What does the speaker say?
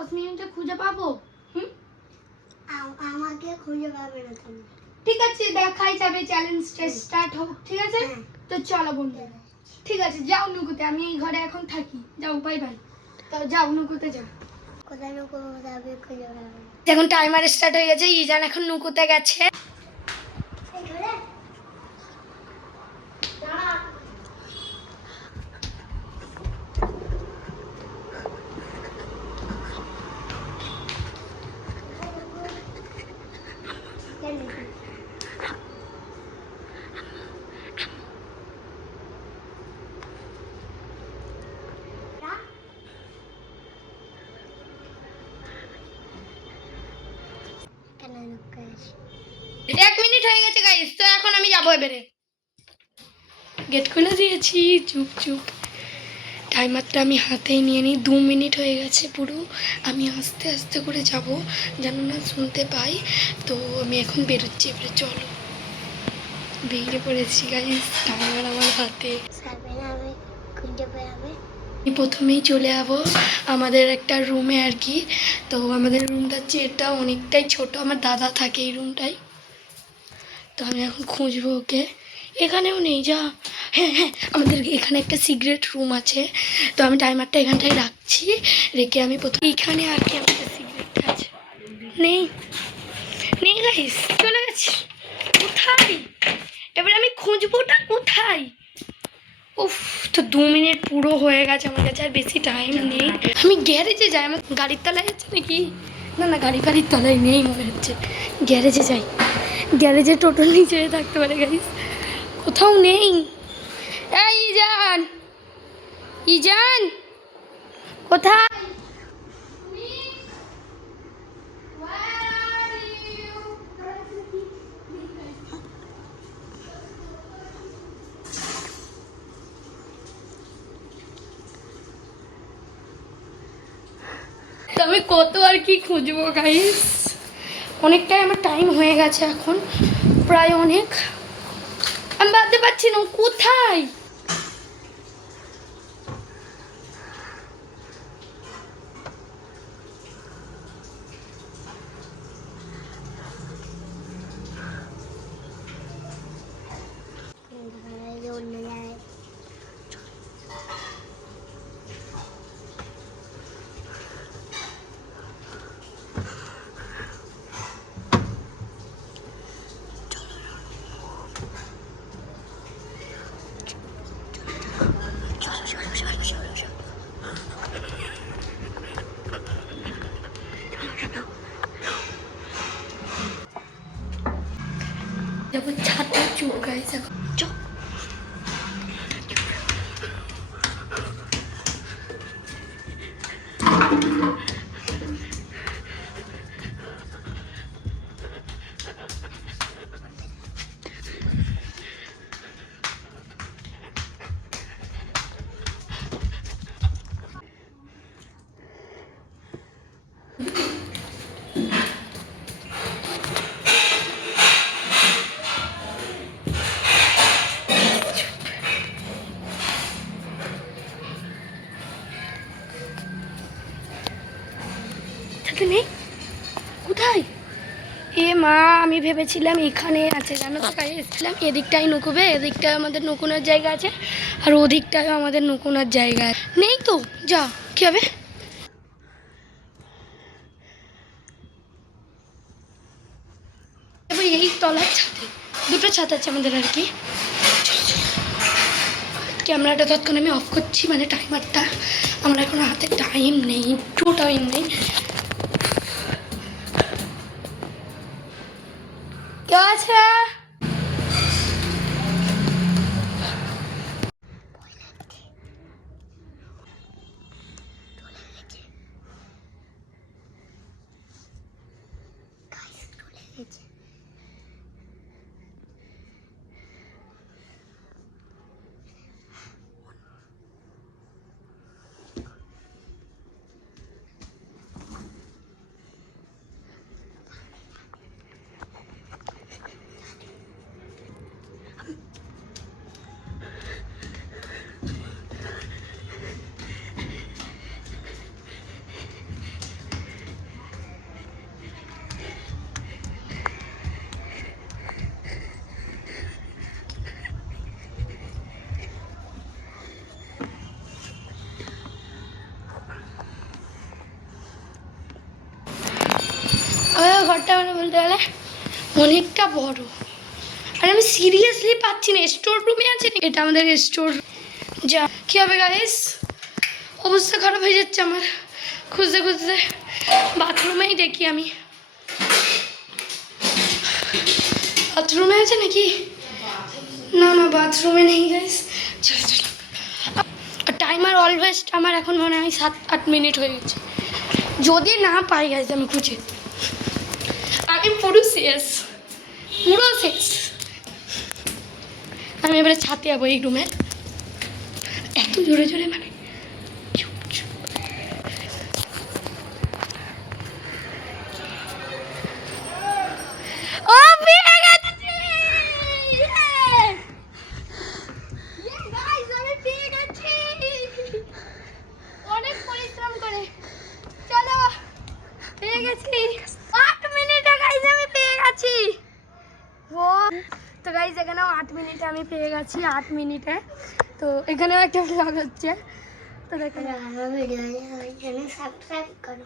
10 মিনিটে খুঁজে পাবো? আমাকে খুঁজে পাবে না তুমি। ঠিক আছে, দেখাই যাবে, চ্যালেঞ্জটা স্টার্ট হোক। ঠিক আছে, তো চলো বন্ধুরা। ঠিক আছে, যাও নুকুতে, আমি এই ঘরে এখন থাকি। যাও, বাই বাই। তো যাও নুকুতে যাও। কোথায় নুকু যাবে খুঁজে পাবে। এখন টাইমার স্টার্ট হয়ে গেছে। ইজান এখন নুকুতে গেছে। এক মিনিট হয়ে গেছে গাইস, তো এখন আমি যাবো এবারে। গেট খুলে দিয়েছি, চুপ চুপ। টাইমারটা আমি হাতেই নিয়ে নিই। 2 মিনিট হয়ে গেছে পুরো। আমি আস্তে আস্তে করে যাব, যেন না শুনতে পাই। তো আমি এখন বেরোচ্ছি এবারে। চলো, বেরিয়ে পড়েছি গাইস। টাইমার আমার হাতে। আমি খুঁজে পাবে। প্রথমেই চলে যাবো আমাদের একটা রুমে আর কি। তো আমাদের রুমটার চেয়েটা অনেকটাই ছোট। আমার দাদা থাকে এই রুমটাই। তো আমি এখন খুঁজবো ওকে। এখানেও নেই, যা। হ্যাঁ হ্যাঁ, আমাদের এখানে একটা সিক্রেট রুম আছে। তো আমি টাইমারটা এখানটায় রাখছি, রেখে আমি প্রথমে এখানে আর কি আমাদের সিক্রেট আছে। নেই নেই গাইস, চলে গেছে। কোথায় এবারে আমি খুঁজবোটা কোথায়? উফ, তো 2 মিনিট পুরো হয়ে গেছে, আমার কাছে আর বেশি টাইম নেই। আমি গ্যারেজে যাই। আমার গাড়ির তলায় আছে নাকি? না না, গাড়ির তলায় নেই মনে হচ্ছে। গ্যারেজে যাই। গ্যারেজে টোটাল নিচে থাকতে পারে গাইস, কোথাও নেই। এই ইজান, ইজান কোথায়? তো আমি কত আর কি খুঁজবো গাইস, অনেকটাই আমার টাইম হয়ে গেছে এখন, প্রায় অনেক। আমি ভাবতে পারছি না কোথায়। যাবো ছাতা চুপ গাইস, চুপ। ছাতা নেই, কোথায়? এ মা, আমি ভেবেছিলাম এখানে আছে, জানো তো এসেছিলাম। এদিকটাই নুকুবে, এদিকটায় আমাদের নুকুনোর জায়গা আছে, আর ওদিকটায় আমাদের নুকুনোর জায়গা নেই। তো যা, কি হবে? এবার এই তলার ছাদে দুটো ছাদ আছে আমাদের আর কি। ক্যামেরাটা তৎক্ষণ আমি অফ করছি, মানে টাইমারটা। আমার এখন হাতে টাইম নেই, একটু টাইম নেই। কে আছে? ঘরটা মানে বলতে গেলে অনেকটা বড়। আর আমি সিরিয়াসলি পাচ্ছি না, স্টোর রুমে আছে না, এটা আমাদের স্টোর। যা কী হবে গাইস, অবস্থা খারাপ হয়ে যাচ্ছে আমার খুঁজতে খুঁজতে। বাথরুমেই দেখি আমি, বাথরুমে আছে নাকি? না না, বাথরুমে নেই গাইস। চলো চলো। টাইমার অলওয়েজ আমার এখন মনে হয় 7-8 মিনিট হয়ে গেছে। যদি না পাই গাইস আমি খুঁজে, আমি পুরো শেষ, পুরো শেষ। আমি এবারে ছাতে যাবো এই রুমে, এত জোরে জোরে মানে চুপ চুপ। ও পেয়ে গেছি! Guys, আমি পেয়ে গেছি অনেক পরিশ্রম করে। চলো, পেয়ে গেছি 8 মিনিটে গাইস, আমি পেয়ে গেছি। ও তো গাইস এখানেও 8 মিনিটে আমি পেয়ে গেছি, 8 মিনিটে। তো এখানেও একটা ব্লগ হচ্ছে, তো দেখো। আমার ভিডিও সাবস্ক্রাইব করো।